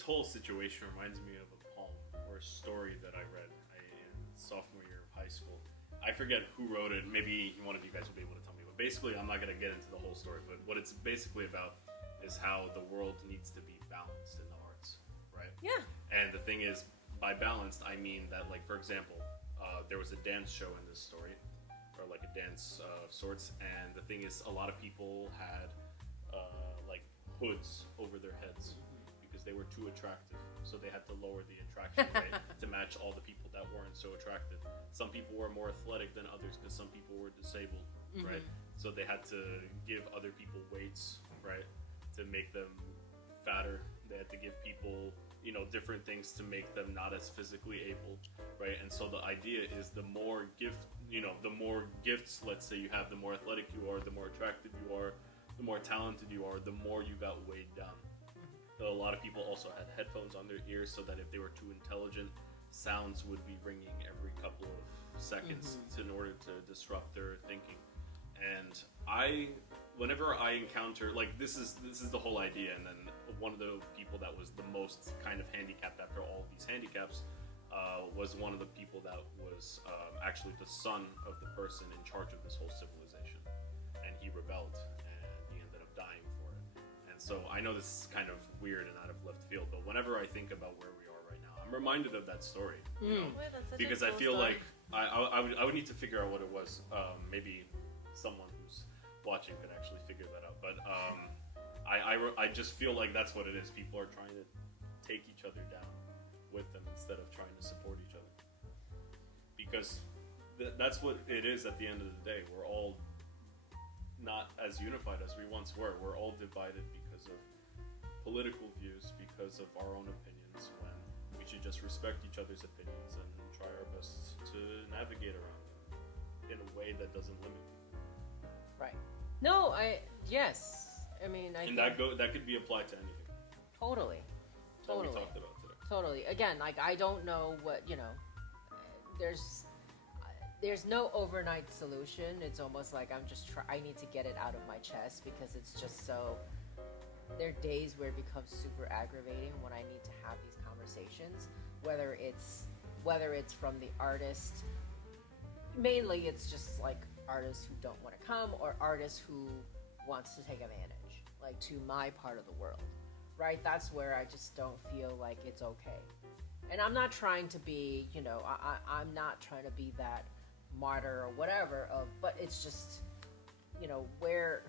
this whole situation reminds me of a poem or a story that I read in sophomore year of high school. I forget who wrote it. Maybe one of you guys will be able to tell me. But basically, I'm not going to get into the whole story. But what it's basically about is how the world needs to be balanced in the arts, right? Yeah. And the thing is, by balanced, I mean that, like, for example, there was a dance show in this story, or like a dance of sorts. And the thing is, a lot of people had like hoods over their heads because they were too attractive. So they had to lower the attraction rate to match all the people that weren't so attractive. Some people were more athletic than others because some people were disabled, right? So they had to give other people weights, right, to make them fatter. They had to give people, you know, different things to make them not as physically able, right? And so the idea is the more the more gifts, let's say, you have, the more athletic you are, the more attractive you are, the more talented you are, the more you got weighed down. A lot of people also had headphones on their ears so that if they were too intelligent, sounds would be ringing every couple of seconds in order to disrupt their thinking. And whenever I encounter, like, this is the whole idea, and then one of the people that was the most kind of handicapped after all of these handicaps was one of the people that was actually the son of the person in charge of this whole civilization, and he rebelled and he ended up dying for it. And so I know this is kind of weird and out of left field, but whenever I think about where we are right now, I'm reminded of that story, you know, because I feel like I would need to figure out what it was. Maybe someone who's watching could actually figure that out, but I just feel like that's what it is. People are trying to take each other down with them instead of trying to support each other, because that's what it is at the end of the day. We're all not as unified as we once were. We're all divided because of political views, because of our own opinions, when we should just respect each other's opinions and try our best to navigate around them in a way that doesn't limit you. Right. No, yes. I mean, and that could be applied to anything. Totally. That we talked about today. Totally. Again, like, I don't know what, you know, there's no overnight solution. It's almost like I need to get it out of my chest, because it's just so, there are days where it becomes super aggravating when I need to have these conversations, whether it's from the artist. Mainly it's just like artists who don't want to come, or artists who wants to take advantage, like, to my part of the world, right? That's where I just don't feel like it's okay. And I'm not trying to be, you know, I'm not trying to be that martyr or whatever, but it's just, you know, where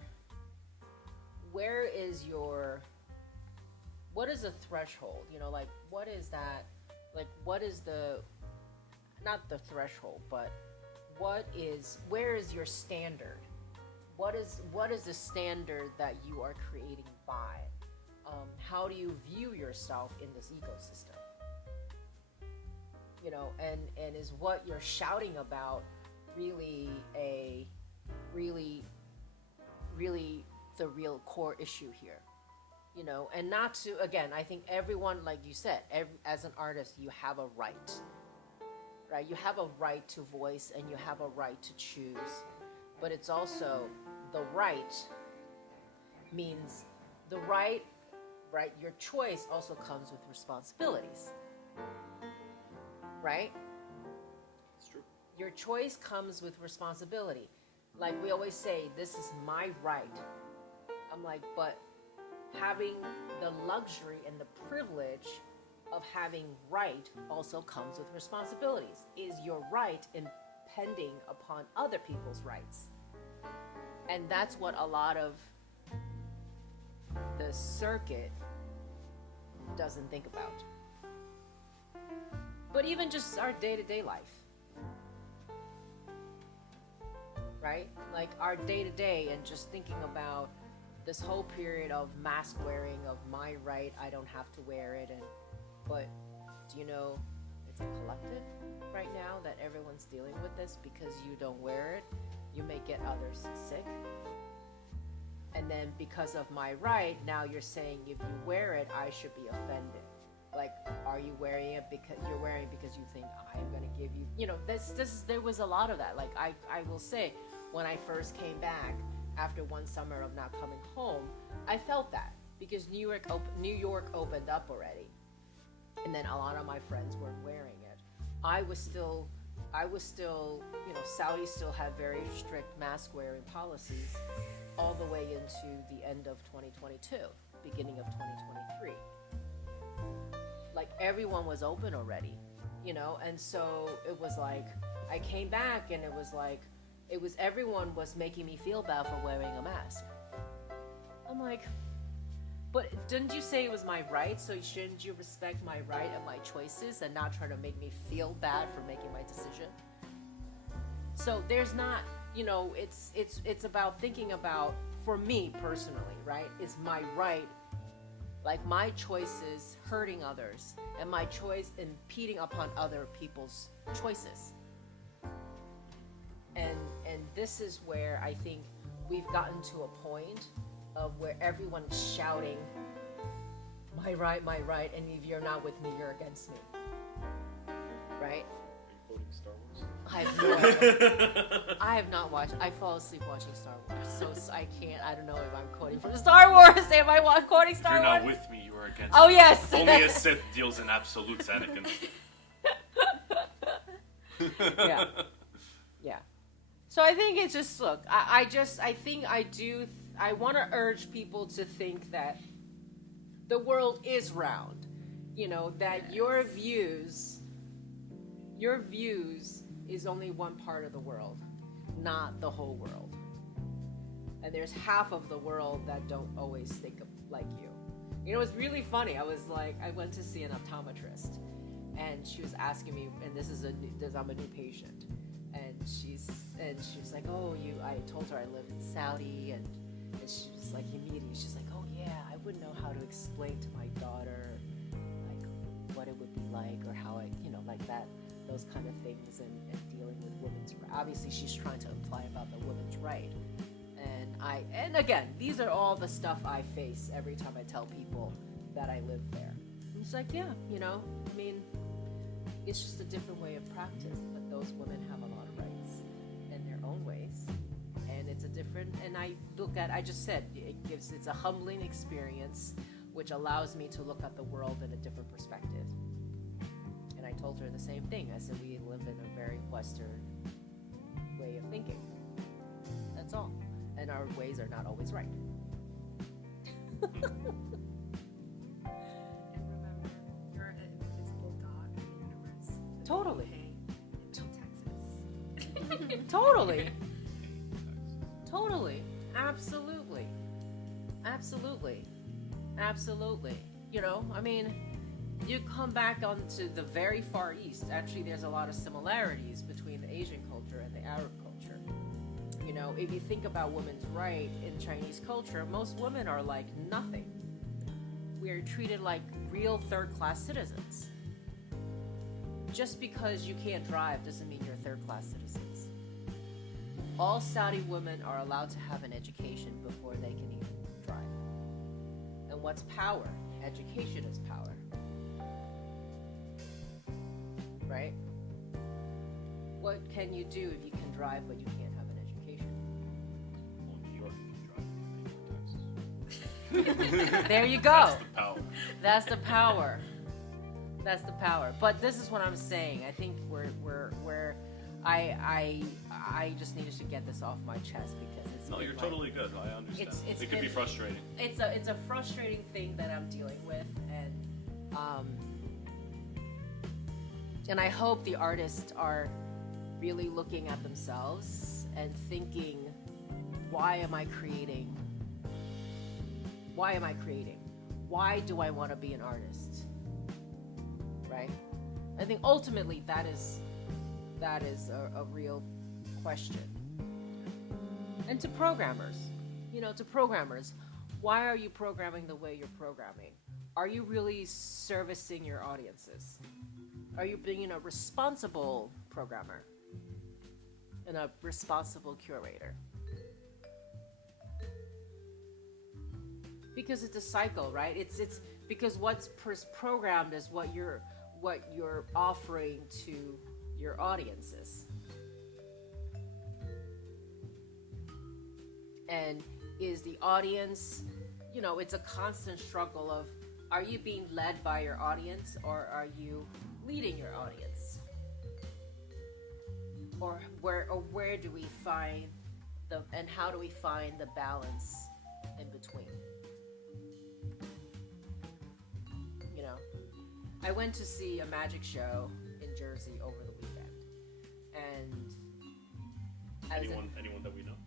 is what is the threshold, you know, like, what is that, like, what is not the threshold, but where is your standard? What is the standard that you are creating by? How do you view yourself in this ecosystem? You know, and is what you're shouting about really the real core issue here? You know, and not to, again, I think everyone, like you said, as an artist, you have a right, right? You have a right to voice, and you have a right to choose, but it's also the right means the right, your choice also comes with responsibilities, right? It's true. Your choice comes with responsibility. Like, we always say, this is my right. I'm like, but having the luxury and the privilege of having right also comes with responsibilities. Is your right impending upon other people's rights? And that's what a lot of the circuit doesn't think about. But even just our day-to-day life, right? Like, our day-to-day, and just thinking about this whole period of mask wearing, of my right, I don't have to wear it, but do you know it's a collective right now that everyone's dealing with this? Because you don't wear it, you may get others sick. And then because of my right, now you're saying if you wear it, I should be offended. Like, are you wearing it because you're wearing it because you think I'm gonna give you, you know, there was a lot of that. Like, I will say, when I first came back after one summer of not coming home, I felt that, because New York opened up already, and then a lot of my friends were wearing it. I was still, Saudi still had very strict mask wearing policies all the way into the end of 2022, beginning of 2023. Like everyone was open already, and so it was like I came back and it was like everyone was making me feel bad for wearing a mask. I'm like, but didn't you say it was my right? So shouldn't you respect my right and my choices and not try to make me feel bad for making my decision? So there's not, it's about thinking about, for me personally, right? Is my right, like my choices hurting others and my choice impeding upon other people's choices. And this is where I think we've gotten to a point of where everyone is shouting, my right, and if you're not with me, you're against me. Right? Are you quoting Star Wars? I have no idea. I have not watched. I fall asleep watching Star Wars, so I can't. I don't know if I'm quoting from Star Wars. Am I quoting Star Wars? If you're not with me, you are against Oh me. yes. Only a Sith deals in absolutes, Anakin. Yeah. Yeah. So I think it's just, look, I want to urge people to think that the world is round, that your views is only one part of the world, not the whole world. And there's half of the world that don't always think like you. It's really funny. I went to see an optometrist, and she was asking me, and I'm a new patient. And she's like, oh, I told her I live in Saudi, and she was like, immediately, she's like, oh yeah, I wouldn't know how to explain to my daughter, like, what it would be like, or how like that, those kind of things, and dealing with women's rights. Obviously, she's trying to imply about the women's right. And again, these are all the stuff I face every time I tell people that I live there. And she's like, yeah, I mean, it's just a different way of practice, but those women have a lot of rights in their own ways, and it's a different. And I just said it's a humbling experience, which allows me to look at the world in a different perspective. And I told her the same thing. I said we live in a very Western way of thinking. That's all, and our ways are not always right. Totally. Totally. Absolutely. I mean, you come back onto the very Far East. Actually, there's a lot of similarities between the Asian culture and the Arab culture. If you think about women's right in Chinese culture, most women are like nothing. We are treated like real third-class citizens. Just because you can't drive doesn't mean you're third-class citizens. All Saudi women are allowed to have an education before they can even drive. And what's power? Education is power. Right? What can you do if you can drive but you can't have an education? Well, in New York, you can drive. Taxes. There you go. That's the power. That's the power. But this is what I'm saying. I think I just needed to get this off my chest because it's. No, you're totally good. I understand. It could be frustrating. It's a frustrating thing that I'm dealing with, and I hope the artists are really looking at themselves and thinking, why am I creating? Why am I creating? Why do I want to be an artist? Right? I think ultimately that is a real question. And to programmers, why are you programming the way you're programming? Are you really servicing your audiences? Are you being a responsible programmer and a responsible curator? Because it's a cycle, right? It's because what's programmed is what you're offering to your audiences. And is the audience, it's a constant struggle of are you being led by your audience, or are you leading your audience? Or where do we find and how do we find the balance in between? You know, I went to see a magic show in Jersey over the weekend, and anyone that we know?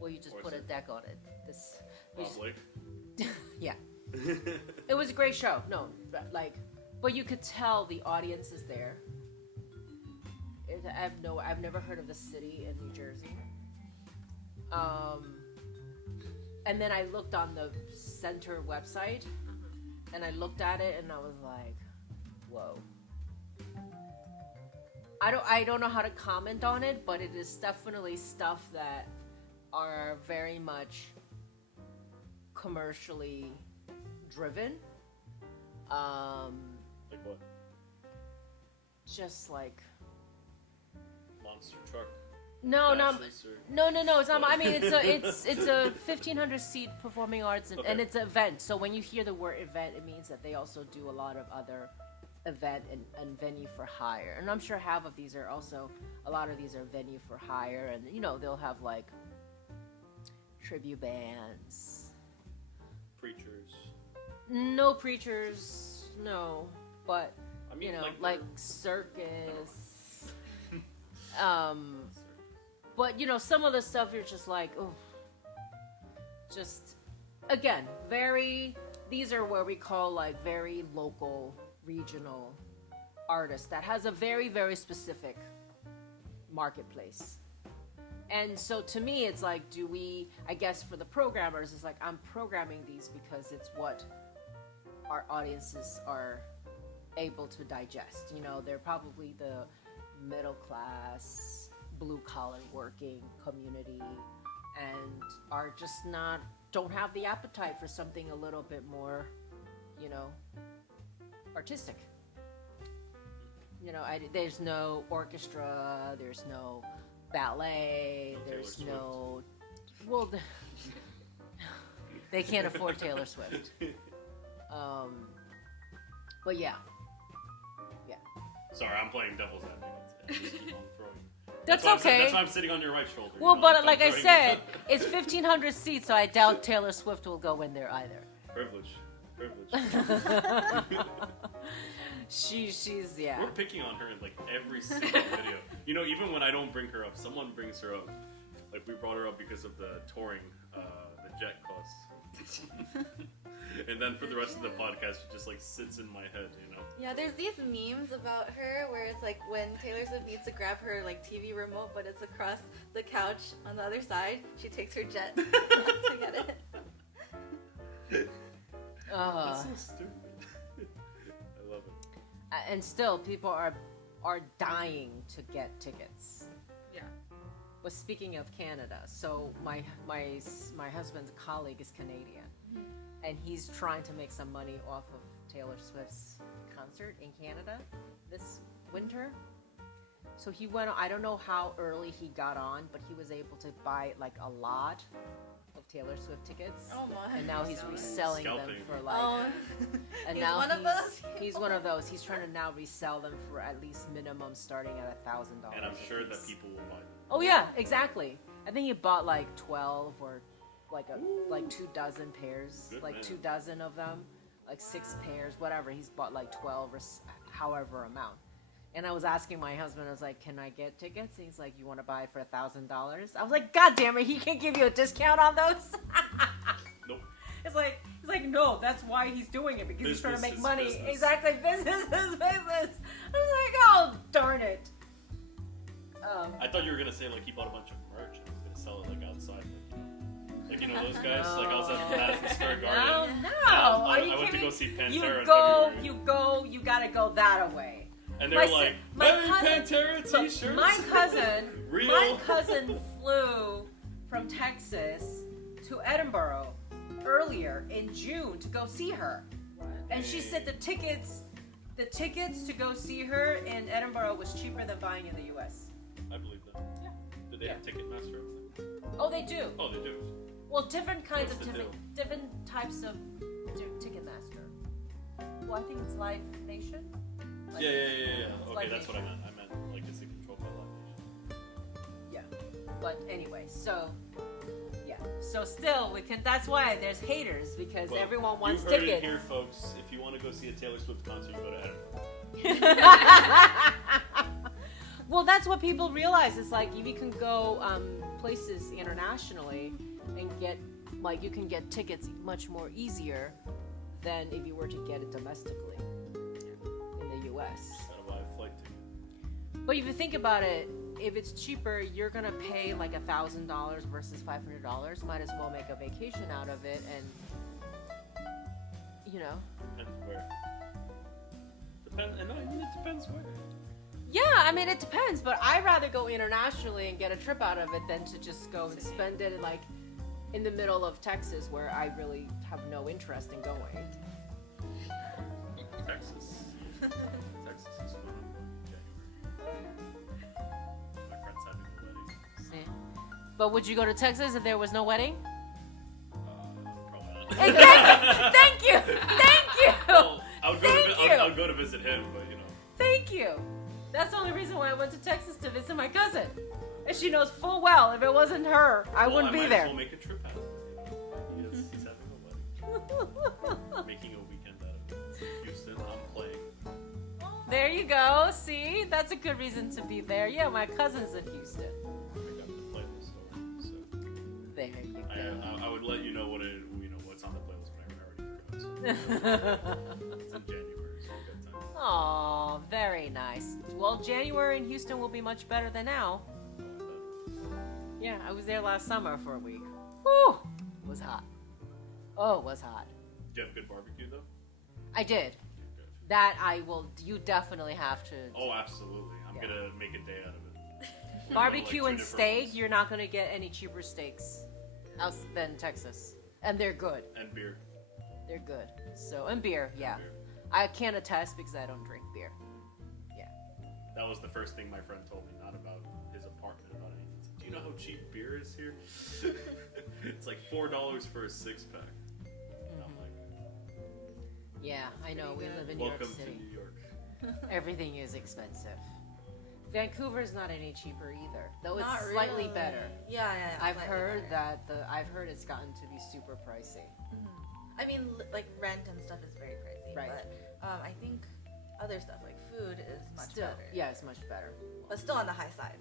Well, you just put a deck on it. Blake? Yeah. It was a great show. No, but you could tell the audience is there. I've never heard of the city in New Jersey. And then I looked on the center website, and I looked at it, and I was like, whoa. I don't know how to comment on it, but it is definitely stuff that are very much commercially driven. Like what? Just like monster truck. No. It's not. I mean, it's a 1,500 seat performing arts, and it's an event. So when you hear the word event, it means that they also do a lot of other event and venue for hire. And I'm sure a lot of these are venue for hire, and they'll have like tribute bands. Preachers. No preachers, no. But I mean, like circus. But some of the stuff you're just like, oh, just again, these are what we call like very local, regional artists that has a very, very specific marketplace. And so to me, it's like, I guess for the programmers, it's like I'm programming these because it's what our audiences are able to digest. They're probably the middle class, blue collar working community, and are just don't have the appetite for something a little bit more, artistic. There's no orchestra, there's no ballet, there's no. Well, they can't afford Taylor Swift. But yeah. Sorry, I'm playing devil's advocate. I just keep on throwing. That's okay. That's why I'm sitting on your right shoulder. Well, but like I said, it's 1,500 seats, so I doubt Taylor Swift will go in there either. Privilege. She's yeah. We're picking on her in like every single video. Even when I don't bring her up, someone brings her up. Like we brought her up because of the touring, the jet costs. And then for the rest of the podcast, it just like sits in my head, Yeah, there's these memes about her where it's like when Taylor Swift needs to grab her like TV remote, but it's across the couch on the other side. She takes her jet to get it. That's so stupid. I love it. And still, people are dying to get tickets. Yeah. But speaking of Canada, so my husband's colleague is Canadian, and he's trying to make some money off of Taylor Swift's concert in Canada this winter. So he went. I don't know how early he got on, but he was able to buy like a lot of Taylor Swift tickets. Oh my! And now he's reselling them for like. Oh. And He's now one of those? He's one of those. He's trying to now resell them for at least minimum starting at $1,000. And I'm sure that people will buy them. Oh yeah, exactly. I think he bought like 12 or like 2 dozen pairs, Good like man. 2 dozen of them, like 6 pairs, whatever. He's bought like 12 or however amount. And I was asking my husband, I was like, "Can I get tickets?" And he's like, "You want to buy for $1,000?" I was like, "God damn it, he can't give you a discount on those." Nope. He's like, no, that's why he's doing it, because he's trying to make money. Business. Exactly, business is business. I was like, oh darn it. I thought you were gonna say like he bought a bunch of merch and was gonna sell it like outside, like those guys. Like I was at Madison Square Garden. No. I went to go see Pantera. You gotta go that way. And they were like, "Hey, Pantera t-shirts." My cousin, Real. my cousin flew from Texas to Edinburgh earlier in June to go see her, and she said the tickets to go see her in Edinburgh was cheaper than buying in the U.S. I believe that. Yeah. Do they have Ticketmaster over there? Oh, they do. Oh, they do. Well, different kinds What's of the different types of Ticketmaster. Well, I think it's Live Nation. Yeah. It's Okay, Live that's what I Nation. meant. I meant like is it controlled by Live Nation? Yeah. But anyway, so yeah. So still, we can. That's why there's haters because Well, everyone wants you heard tickets. it here, folks. If you want to go see a Taylor Swift concert, you go to Well, that's what people realize. It's like you can go places internationally and get like you can get tickets much more easier than if you were to get it domestically in the U.S. Gotta buy a flight ticket. But if you think about it, if it's cheaper, you're gonna pay like $1,000 versus $500. Might as well make a vacation out of it, and you know. Depends where. I mean, it depends where. Yeah, I mean it depends, but I'd rather go internationally and get a trip out of it than to just go and spend it like in the middle of Texas where I really have no interest in going. Texas. Texas is fun. I'm going in January. My friend's having a wedding. See? But would you go to Texas if there was no wedding? Probably not. Thank you! Thank you! Well, I would Thank go to visit him, but you know. Thank you! That's the only reason why I went to Texas to visit my cousin. And she knows full well if it wasn't her, I wouldn't be might there. As well make a trip out of it. He's having a wedding. Making a weekend out of it. It's in Houston. I'm playing. There you go. See? That's a good reason to be there. Yeah, my cousin's in Houston. I got the playlist over, so There you go. I would let you know what's on the playlist, but I already forgot. So. It's in January, so we've got time. Aw, very nice. Well, January in Houston will be much better than now. Yeah, I was there last summer for a week. Whew! It was hot. Oh, it was hot. Did you have good barbecue though? I did. Good. That I will. You definitely have to. Oh, absolutely. I'm Yeah. gonna make a day out of it. Barbecue Like and 2 different steak, ones. you're not going to get any cheaper steaks else than Texas. And they're good. And beer. They're good. So, and beer, yeah. Beer. I can't attest because I don't drink beer. Yeah. That was the first thing my friend told me, not about his apartment, about anything. He said, do you know how cheap beer is here? It's like $4 for a 6-pack. And I'm like, Yeah, I know. We live in New York welcome to City. New York. Everything is expensive. Vancouver's not any cheaper either, though it's Not slightly really. better. Yeah. I've slightly heard better. I've heard it's gotten to be super pricey. I mean, like rent and stuff is very pricey, Right. but I think other stuff like food is much Still, better. yeah, it's much better. But still on the high side.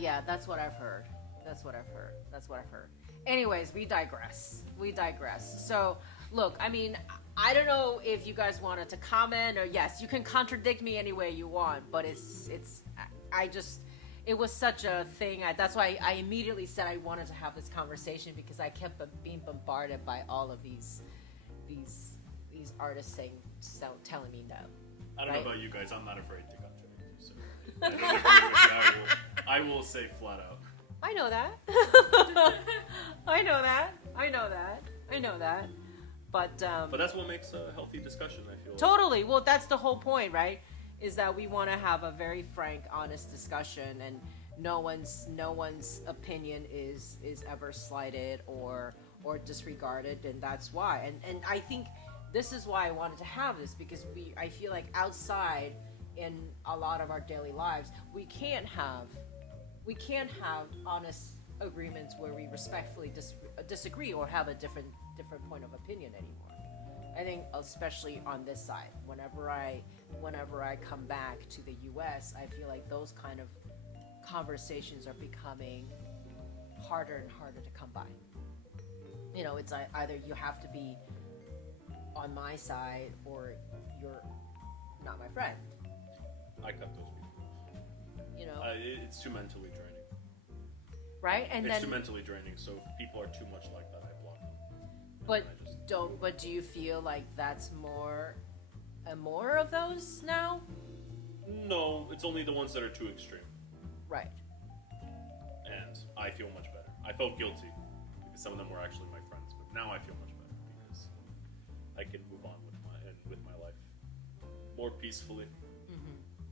Yeah, that's what I've heard. That's what I've heard. Anyways, we digress. So, look, I mean, I don't know if you guys wanted to comment or yes, you can contradict me any way you want, but it was such a thing. That's why I immediately said I wanted to have this conversation because I kept being bombarded by all of these artists telling me no. I don't Right? know about you guys, I'm not afraid to contradict you, so I don't agree with you. I will say flat out. I know that. I know that. But that's what makes a healthy discussion, I feel. totally. Well, that's the whole point, right? Is that we want to have a very frank, honest discussion, and no one's opinion is ever slighted or disregarded, and that's why. And I think this is why I wanted to have this because I feel like outside in a lot of our daily lives, we can't have honest agreements where we respectfully disagree or have a different point of opinion anymore. I think especially on this side, whenever I come back to the US, I feel like those kind of conversations are becoming harder and harder to come by. You know, it's either you have to be on my side or you're not my friend. I cut those people off. You know, It's too mentally draining. right? And It's then too mentally draining, so if people are too much like that, I block them. But I just- But do you feel like that's more of those now? No, it's only the ones that are too extreme. Right. And I feel much better. I felt guilty because some of them were actually my friends, but now I feel much better because I can move on with my life more peacefully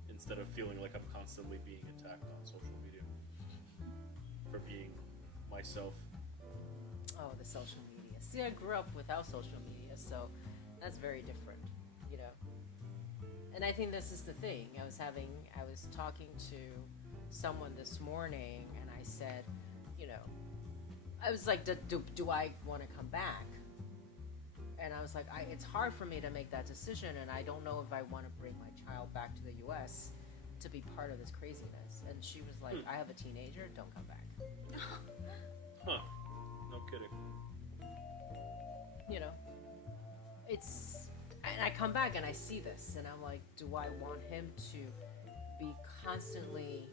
instead of feeling like I'm constantly being attacked on social media for being myself. Oh, the social media. See, I grew up without social media, so that's very different, you know. And I think this is the thing. I was talking to someone this morning, and I said, you know, I was like, do I want to come back? And I was like, it's hard for me to make that decision, and I don't know if I want to bring my child back to the U.S. to be part of this craziness. And she was like, I have a teenager, don't come back. Huh. No kidding. You know, and I come back and I see this, and I'm like, do I want him to be constantly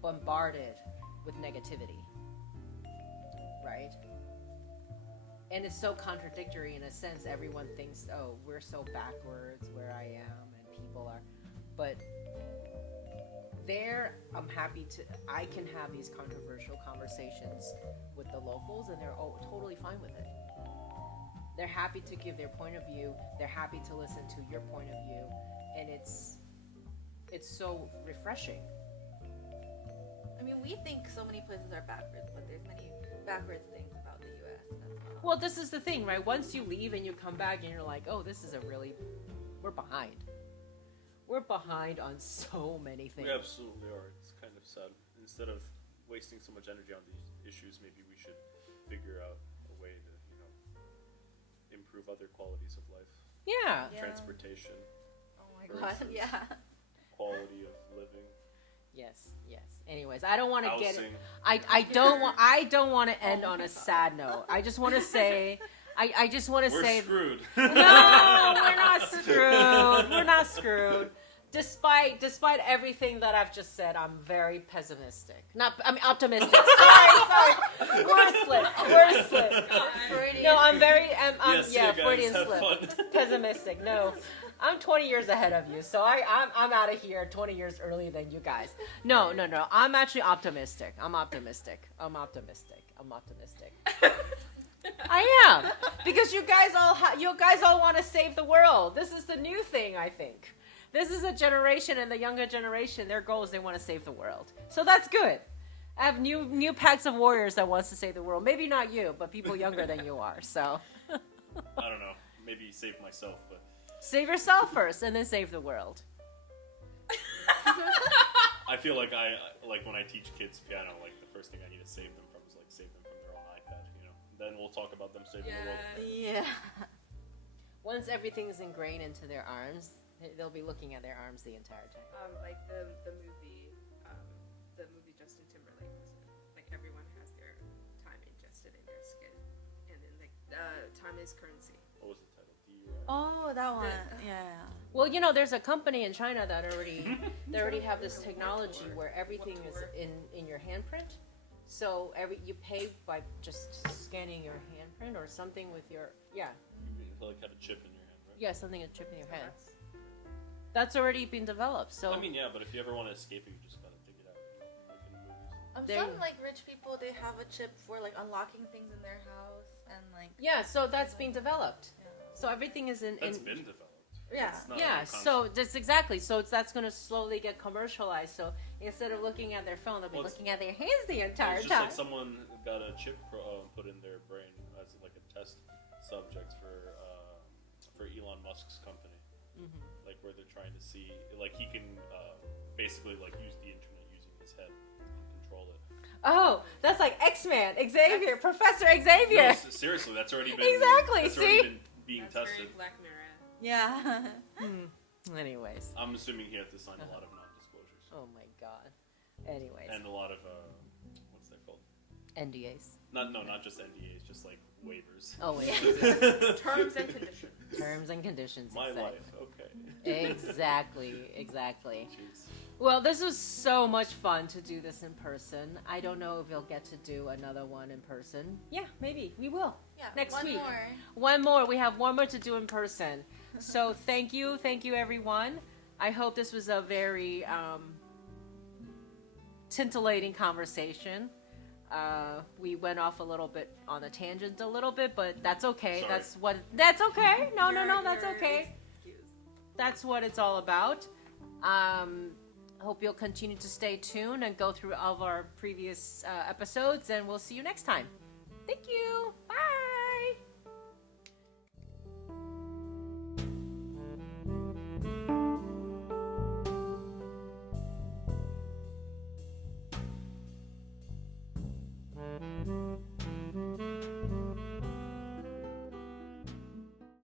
bombarded with negativity? Right? And it's so contradictory in a sense. Everyone thinks, oh, we're so backwards where I am, and people are. But I can have these controversial conversations with the locals, and they're totally fine with it. They're happy to give their point of view. They're happy to listen to your point of view, and it's so refreshing. I mean, we think so many places are backwards, but there's many backwards things about the U.S. as well. Well, this is the thing, right? Once you leave and you come back and you're like, oh, we're behind. We're behind on so many things. We absolutely are. It's kind of sad. Instead of wasting so much energy on these issues, maybe we should figure out a way to, improve other qualities of life. Yeah. Transportation. Oh my god, yeah. Quality of living. Yes. Anyways, I don't want to get it. Housing. I don't want to end on a sad note. I just want to say We're screwed. No, we're not screwed. We're not screwed. Despite everything that I've just said, I'm very pessimistic. Optimistic. Sorry. Word slip. No, I'm very, yes, yeah, guys, Freudian have slip. fun. Pessimistic. No, I'm 20 years ahead of you, so I'm out of here 20 years earlier than you guys. No. I'm actually optimistic. I'm optimistic. I am, because you guys all want to save the world. This is the new thing, I think. This is a generation, and the younger generation, their goal is they want to save the world. So that's good. I have new packs of warriors that wants to save the world. Maybe not you, but people younger than you are. So I don't know. Maybe save myself, but save yourself first, and then save the world. I feel like when I teach kids piano, like the first thing I need to save them from is save them from their own iPad. Then we'll talk about them saving the world. Yeah. Once everything's ingrained into their arms, they'll be looking at their arms the entire time. Like the movie Justin Timberlake was in. Like everyone has their time ingested in their skin, and then time is currency. What was the title? D-U-R? Oh, that one. Yeah. Well, there's a company in China that already have this technology where everything is in your handprint. So you pay by just scanning your handprint or something with your You have a chip in your hand, right? Yeah, something a chip in your hand. That's already been developed. So but if you ever want to escape it, you just gotta dig it out. Like in movies. Some rich people, they have a chip for unlocking things in their house and yeah. So that's being developed. Yeah. So everything is in. That's been developed. Yeah. Yeah. So that's exactly. So that's going to slowly get commercialized. So instead of looking at their phone, they'll be looking at their hands the entire it's just time. like someone got a chip put in their brain as a test subject for Elon Musk's company, where they're trying to see he can basically use the internet using his head and control it. Oh, that's like X-Man, Xavier, Professor Xavier. No, seriously, that's already been exactly. That's See, already been being That's tested. very Black Mirror. Yeah. Anyways. I'm assuming he had to sign a lot of non-disclosures. Oh my god. Anyways. And a lot of what's that called? NDAs. Not just NDAs, just waivers. Oh wait. Terms and conditions. Terms and conditions. My exactly. life. Okay. Exactly. Jeez. Well, this was so much fun to do this in person. I don't know if we'll get to do another one in person. Yeah, maybe we will. Yeah. Next week. More. One more. We have one more to do in person. So thank you everyone. I hope this was a very scintillating conversation. We went off a little bit on a tangent but that's okay. Sorry. That's okay. No, that's okay. Excuse. That's what it's all about. Hope you'll continue to stay tuned and go through all of our previous episodes, and we'll see you next time. Thank you. Bye.